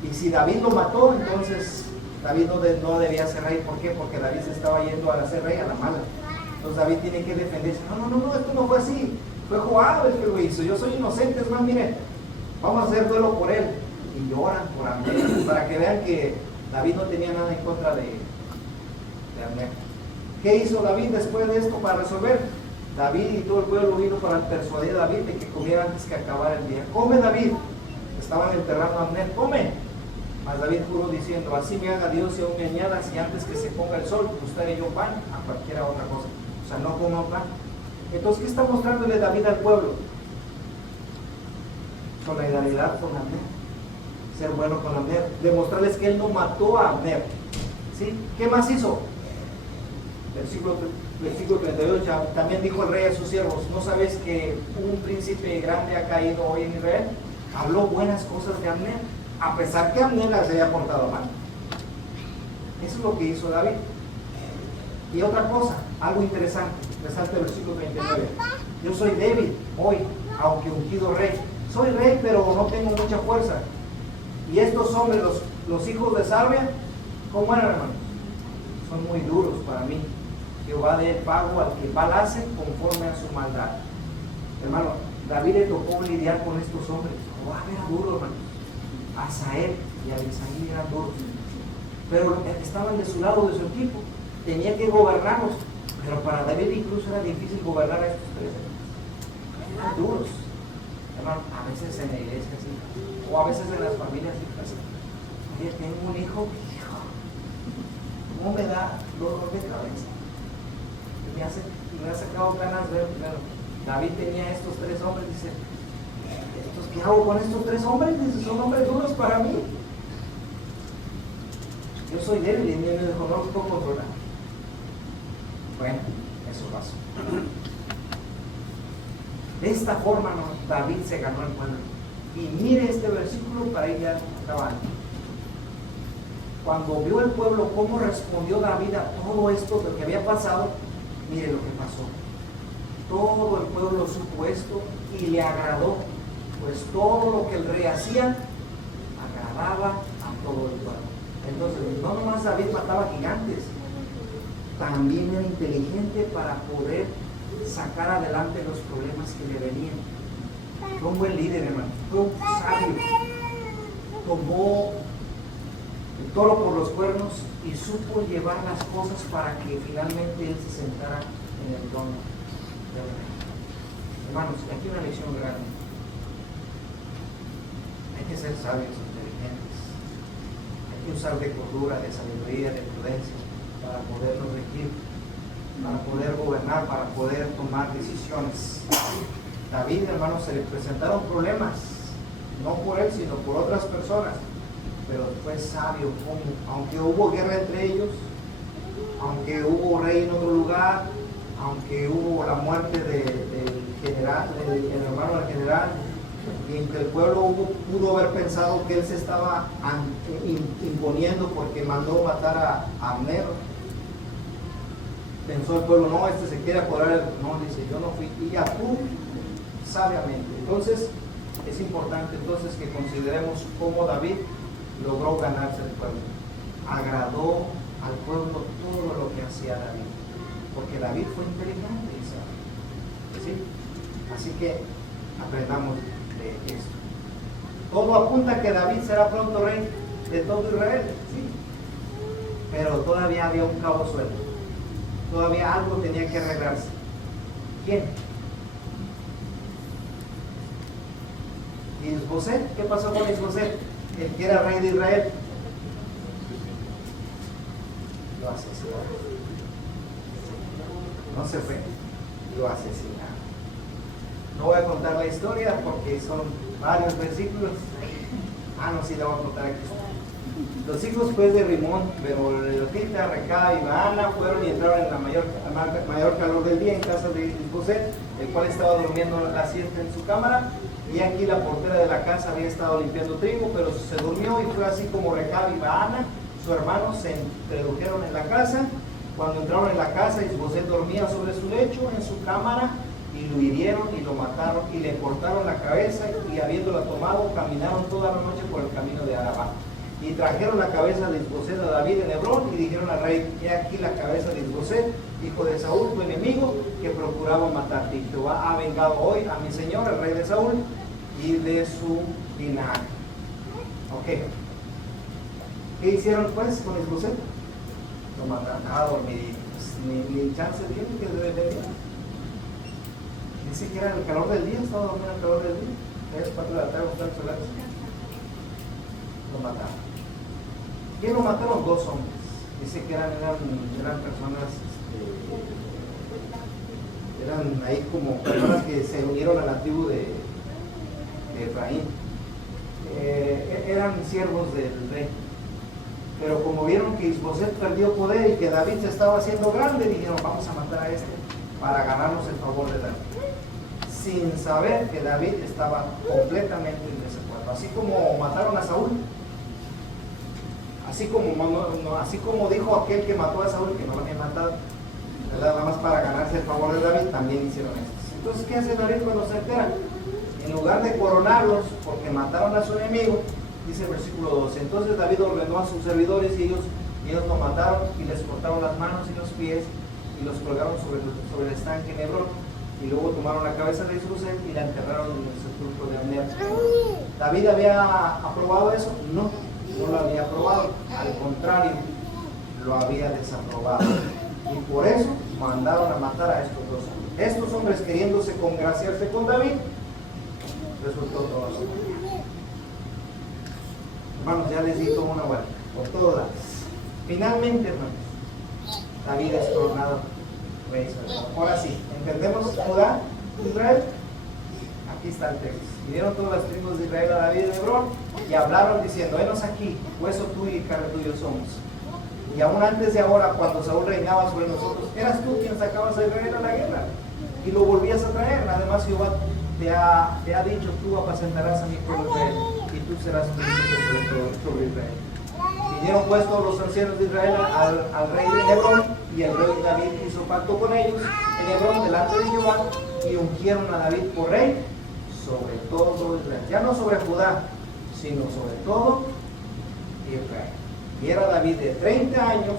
Y si David lo mató, entonces David no debía ser rey. ¿Por qué? Porque David se estaba yendo a ser rey a la mala. Entonces David tiene que defenderse. No, esto no fue así. Fue Joab el que lo hizo. Yo soy inocente, es más, miren, vamos a hacer duelo por él. Y lloran por Abner, para que vean que David no tenía nada en contra de Abner. ¿Qué hizo David después de esto para resolver? David y todo el pueblo vino para persuadir a David de que comiera antes que acabara el día. Come, David. Estaban enterrando a Abner. Come. Mas David juró diciendo: así me haga Dios y aún me añada, si antes que se ponga el sol gustaré yo pan a cualquiera otra cosa. O sea, no como pan. Entonces, ¿qué está mostrándole David al pueblo? Solidaridad con Abner, ser bueno con Abner, demostrarles que él no mató a Abner. ¿Sí? ¿Qué más hizo? Versículo 38, también dijo el rey a sus siervos: ¿no sabéis que un príncipe grande ha caído hoy en Israel? Habló buenas cosas de Abner, a pesar que Abner las había portado mal. Eso es lo que hizo David. Y otra cosa, algo interesante, resalta el versículo 39. Yo soy débil hoy, aunque ungido rey. Soy rey, pero no tengo mucha fuerza. Y estos hombres, los hijos de Sarbia, ¿cómo eran, hermanos? Son muy duros para mí. Jehová dé pago al que mal hace conforme a su maldad. Hermano, David le tocó lidiar con estos hombres. Joab era duro, hermano. Asael y Abisaí eran duros. Pero estaban de su lado, de su equipo. Tenía que gobernarlos. Pero para David incluso era difícil gobernar a estos tres. Eran duros. Hermano, a veces en la iglesia sí, o a veces en las familias sí pasa. Oye, tengo un hijo, ¿cómo me da dolor de cabeza? Me ha sacado ganas de ver, claro, David tenía estos 3 hombres, dice, ¿qué hago con estos 3 hombres? Dice, son hombres duros para mí. Yo soy débil y me dijo, no los puedo controlar. Bueno, eso pasó. De esta forma, David se ganó el pueblo. Y mire este versículo para ir ya acabando. Cuando vio el pueblo cómo respondió David a todo esto de lo que había pasado, mire lo que pasó. Todo el pueblo supo esto y le agradó, pues todo lo que el rey hacía agradaba a todo el pueblo. Entonces, no nomás David mataba gigantes, también era inteligente para poder sacar adelante los problemas que le venían. Fue un buen líder, hermano, fue un sabio, tomó el toro por los cuernos y supo llevar las cosas para que finalmente él se sentara en el trono del rey. Hermanos, aquí una lección grande. Hay que ser sabios, inteligentes. Hay que usar de cordura, de sabiduría, de prudencia para podernos regir, para poder gobernar, para poder tomar decisiones. David, hermanos, se le presentaron problemas, no por él, sino por otras personas, pero fue sabio, aunque hubo guerra entre ellos, aunque hubo rey en otro lugar, aunque hubo la muerte del general, del hermano del general, y en que el pueblo pudo haber pensado que él se estaba imponiendo porque mandó matar a Abner. Pensó el pueblo, no, este se quiere apoderar. No, dice, yo no fui. Y actuó sabiamente. Entonces, es importante entonces que consideremos cómo David logró ganarse el pueblo. Agradó al pueblo todo lo que hacía David. Porque David fue inteligente, ¿sí? Así que aprendamos de esto. Todo apunta a que David será pronto rey de todo Israel, ¿sí? Pero todavía había un cabo suelto. Todavía algo tenía que arreglarse. ¿Quién? Isboset. ¿Qué pasó con Isboset? El que era rey de Israel. Lo asesinaron. No se fue, lo asesinaron. No voy a contar la historia porque son varios versículos. No, sí, la voy a contar aquí. Los hijos pues de Rimón, Berolita, Recá y Baana fueron y entraron en la mayor calor del día en casa de Isboset, el cual estaba durmiendo la siesta en su cámara. Y aquí la portera de la casa había estado limpiando trigo, pero se durmió y fue así como Recab y Baana, su hermano, se introdujeron en la casa. Cuando entraron en la casa, Isboset dormía sobre su lecho en su cámara, y lo hirieron y lo mataron y le cortaron la cabeza, y habiéndola tomado caminaron toda la noche por el camino de Arabá. Y trajeron la cabeza de Isboset a David en Hebrón y dijeron al rey: he aquí la cabeza de Isboset, hijo de Saúl, tu enemigo, que procuraba matarte. Y Jehová ha vengado hoy a mi señor, el rey de Saúl, y de su linaje. Ok. ¿Qué hicieron pues con Isboset? Lo mataron a dormir. Ni chance tiene que debe de día. Dice que era en el calor del día, estaba dormido en el calor del día. 3, 4 de la tarde, los solares. Lo mataron. ¿Quién lo mataron? 2 hombres. Dice que eran personas, eran ahí como personas que se unieron a la tribu de Efraín. Eran siervos del rey. Pero como vieron que Isboset perdió poder y que David se estaba haciendo grande, dijeron: vamos a matar a este para ganarnos el favor de David. Sin saber que David estaba completamente en desacuerdo. Así como mataron a Saúl, así como dijo aquel que mató a Saúl que no lo había matado, ¿verdad? Nada más para ganarse el favor de David, también hicieron esto. Entonces, ¿qué hace David cuando se entera? En lugar de coronarlos porque mataron a su enemigo, dice el versículo 12: entonces David ordenó a sus servidores y ellos lo mataron y les cortaron las manos y los pies y los colgaron sobre el estanque en Hebrón. Y luego tomaron la cabeza de Isboset y la enterraron en el sepulcro de Abner. ¿David había aprobado eso? No, no lo había aprobado. Al contrario, lo había desaprobado. Y por eso mandaron a matar a estos 2 hombres. Estos hombres, queriéndose congraciarse con David, resultó todo lo contrario. Hermanos, ya les di toda una vuelta, por todas lados. Finalmente, hermanos, David es coronado rey sobre todo. Ahora sí, ¿entendemos Judá, Israel? Aquí está el texto. Vinieron todas las tribus de Israel a David en Hebrón y hablaron diciendo: henos aquí, hueso tuyo y carne tuyo somos. Y aún antes de ahora, cuando Saúl reinaba sobre nosotros, eras tú quien sacabas a Israel a la guerra y lo volvías a traer. Además, Jehová te ha dicho: tú apacentarás a mi pueblo Israel y tú serás príncipe sobre Israel. Vinieron pues todos los ancianos de Israel al rey de Hebrón, y el rey David hizo pacto con ellos en Hebrón delante de Jehová, y ungieron a David por rey sobre todo Israel. Ya no sobre Judá, sino sobre todo Israel. Y era David de 30 años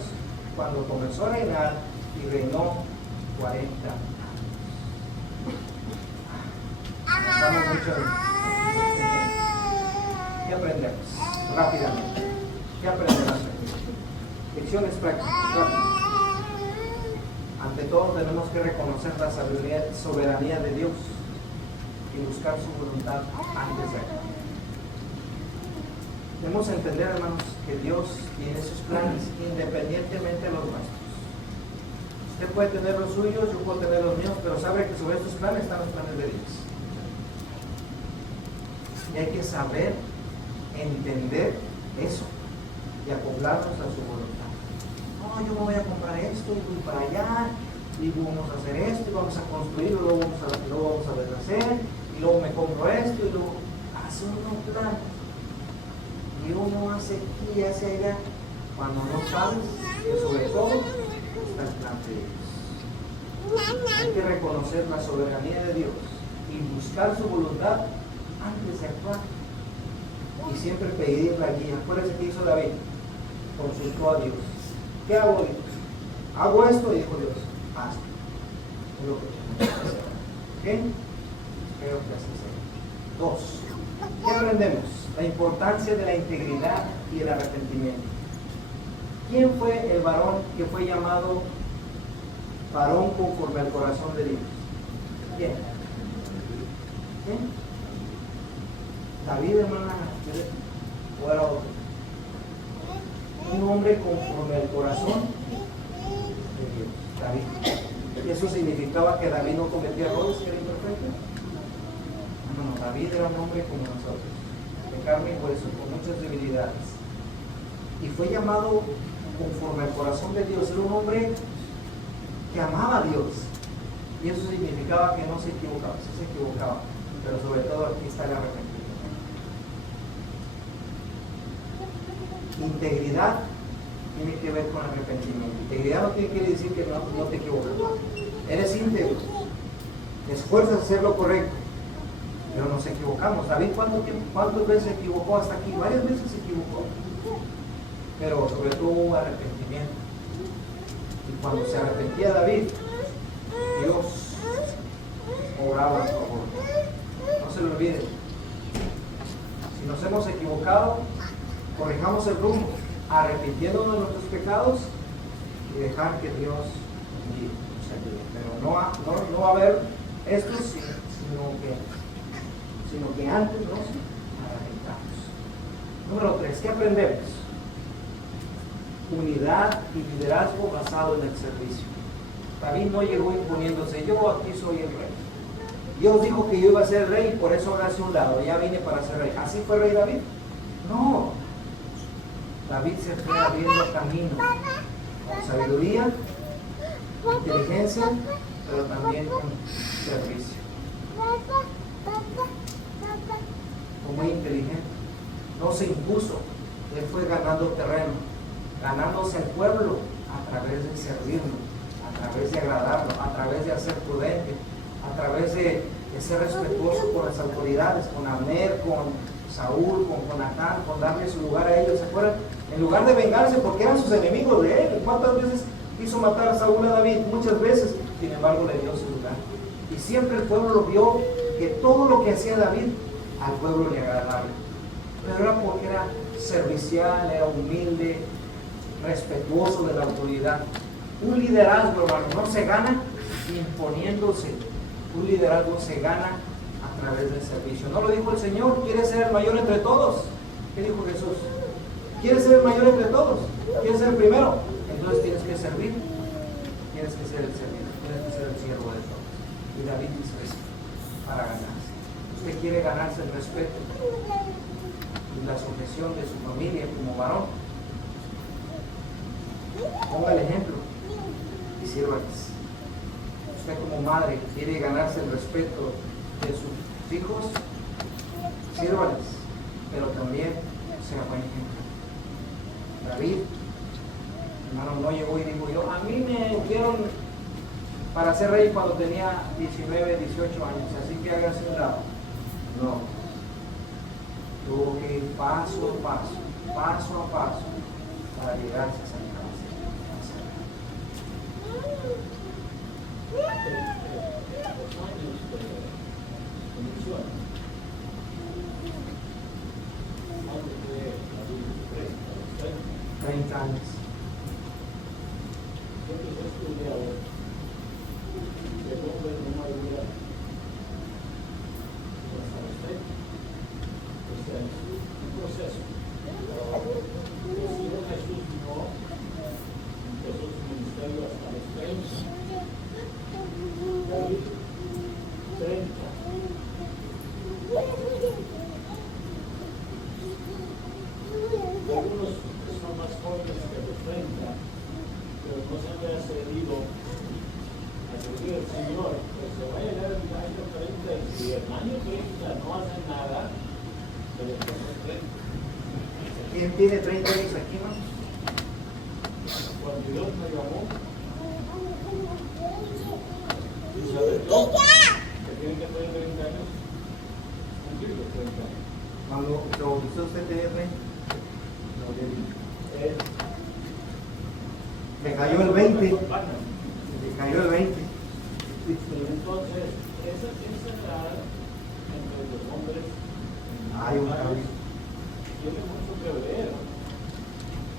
cuando comenzó a reinar, y reinó 40 años. Estamos mucho en... ¿Qué aprendemos? Rápidamente. ¿Qué aprendemos? Lecciones prácticas. Ante todo tenemos que reconocer la soberanía de Dios y buscar su voluntad antes de actuar. Debemos entender, hermanos, que Dios tiene sus planes independientemente de los nuestros. Usted puede tener los suyos, yo puedo tener los míos, pero sabe que sobre estos planes están los planes de Dios. Y hay que saber entender eso y acoplarnos a su voluntad. No, yo me voy a comprar esto y voy para allá y vamos a hacer esto y vamos a construir, y luego vamos a deshacer, y luego me compro esto y luego hace uno plan. Y uno hace aquí y hace allá cuando no sabes que sobre todo está el plan de Dios. Hay que reconocer la soberanía de Dios y buscar su voluntad antes de actuar. Y siempre pedir la guía. Acuérdense que hizo David. Consultó a Dios. ¿Qué hago, Dios? Hago esto, y dijo Dios: hazlo. Es lo que tenemos que hacer. ¿Ok? Creo que así sea. 2. ¿Qué aprendemos? La importancia de la integridad y el arrepentimiento. ¿Quién fue el varón que fue llamado varón conforme al corazón de Dios? ¿Quién? ¿Quién? David, hermana, o era otro. Un hombre conforme al corazón de Dios, David. ¿Y eso significaba que David no cometía errores, que era imperfecto? No, David era un hombre como nosotros, de carne y hueso, con muchas debilidades. Y fue llamado conforme al corazón de Dios. Era un hombre que amaba a Dios. Y eso significaba que no se equivocaba, sí se equivocaba. Pero sobre todo aquí está el arrepentimiento. Integridad tiene que ver con arrepentimiento. Integridad no tiene que decir que no te equivocas. Eres íntegro. Te esfuerzas a hacer lo correcto. Pero nos equivocamos. David, ¿cuántas veces se equivocó hasta aquí? Varias veces se equivocó. Pero sobre todo hubo arrepentimiento. Y cuando se arrepentía David, Dios obraba a favor. No se lo olviden. Si nos hemos equivocado, corrijamos el rumbo, arrepintiéndonos de nuestros pecados y dejar que Dios nos ayude. Pero no va a haber esto, sino que antes nos arrepentamos. Número 3, ¿qué aprendemos? Unidad y liderazgo basado en el servicio. David no llegó imponiéndose: yo aquí soy el rey. Dios dijo que yo iba a ser rey y por eso ahora hacia un lado, ya vine para ser rey. ¿Así fue rey David? No. David se fue abriendo camino con sabiduría, inteligencia, pero también con servicio. Fue muy inteligente. No se impuso. Él fue ganando terreno, ganándose al pueblo a través de servirlo, a través de agradarlo, a través de ser prudente, a través de ser respetuoso con las autoridades, con Abner, con Saúl, con Jonatán, con darle su lugar a ellos. ¿Se acuerdan? En lugar de vengarse porque eran sus enemigos de él. ¿Cuántas veces hizo matar a Saúl a David? Muchas veces. Sin embargo, le dio su lugar. Y siempre el pueblo lo vio, que todo lo que hacía David al pueblo le agradaba. Pero era porque era servicial, era humilde, respetuoso de la autoridad. Un liderazgo, hermano, no se gana imponiéndose. Un liderazgo se gana a través del servicio. ¿No lo dijo el Señor? ¿Quieres ser el mayor entre todos? ¿Qué dijo Jesús? ¿Quieres ser el mayor entre todos? ¿Quieres ser el primero? Entonces tienes que servir. Tienes que ser el servidor. Tienes que ser el siervo de todos. Y David hizo eso para ganarse. Usted quiere ganarse el respeto y la sujeción de su familia como varón. Ponga el ejemplo y sírvales. Usted como madre quiere ganarse el respeto de sus hijos, sírvales, pero también sea buen ejemplo. David, hermano, no llegó y dijo yo, a mí me ungieron para ser rey cuando tenía 19, 18 años, así que hágase un lado. No. Tuvo que ir paso a paso para llegarse a San Bendición. ¿Cuánto fue la Biblia? 30 años. Yo que he estudiado que el hombre no madura hasta los 30. Este es un proceso. El Señor Jesús no empezó su ministerio hasta los 30. David, 30. Algunos son más jóvenes que los 30, pero no se han accedido a servir al Señor. Pues se va a llegar el año 30 y si el año 30 no hace nada, se les pasa el 30. ¿Quién tiene 30 años aquí, no? Cuando Dios me llamó, y sabe Dios que tienen que tener 30 años, cumplir los 30 años. Cuando lo bautizó usted tenía 30. Le cayó el 20. Le cayó el 20. Entonces, esa edad entre los hombres Hay un cambio. tiene mucho que ver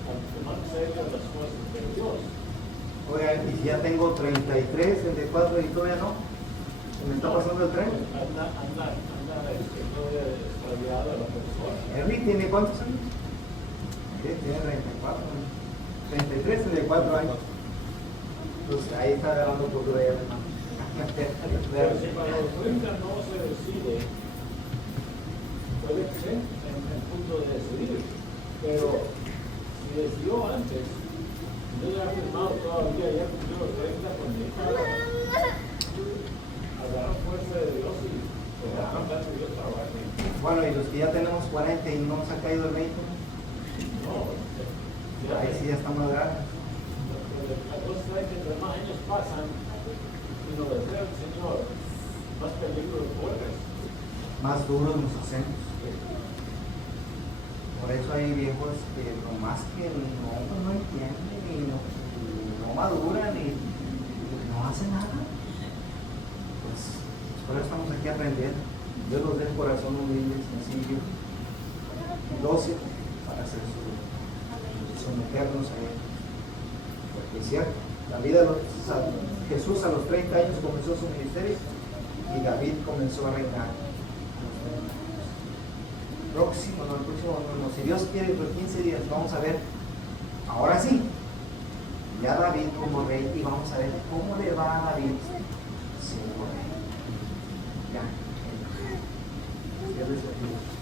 al tomar serio las cosas de Dios. Oiga, y si ya tengo 33, 34 y todavía no, ¿se me está pasando el tren? Anda todavía extraviada la persona. Henry tiene cuántos años? Sí, tiene 34, 33, 34 años. Pues ahí está agarrando por de él, hermano. Pero si para los 30 no se decide, puede ser en el punto de decidir. Pero si decidió antes, yo ya he firmado todavía, ya cumplió los 30, pues necesita agarrar fuerza de Dios y dejar que Dios trabaje. Bueno, y los que ya tenemos 40 y no nos ha caído el 20, No, ahí sí ya estamos grandes. la cosa es que entre más años pasan y nos desea el Señor, más peligro corres. Más duros nos hacemos. Por eso hay viejos que nomás que no entienden y no maduran y no hacen nada. Pues por eso estamos aquí aprendiendo. Dios nos dé el corazón humilde, sencillo y dócil para hacer someternos a Él. Porque es cierto, Jesús a los 30 años comenzó su ministerio y David comenzó a reinar. El próximo, si Dios quiere, por 15 días vamos a ver, ahora sí, ya David como rey, y vamos a ver cómo le va a David siendo rey. Ya. Dios les bendiga.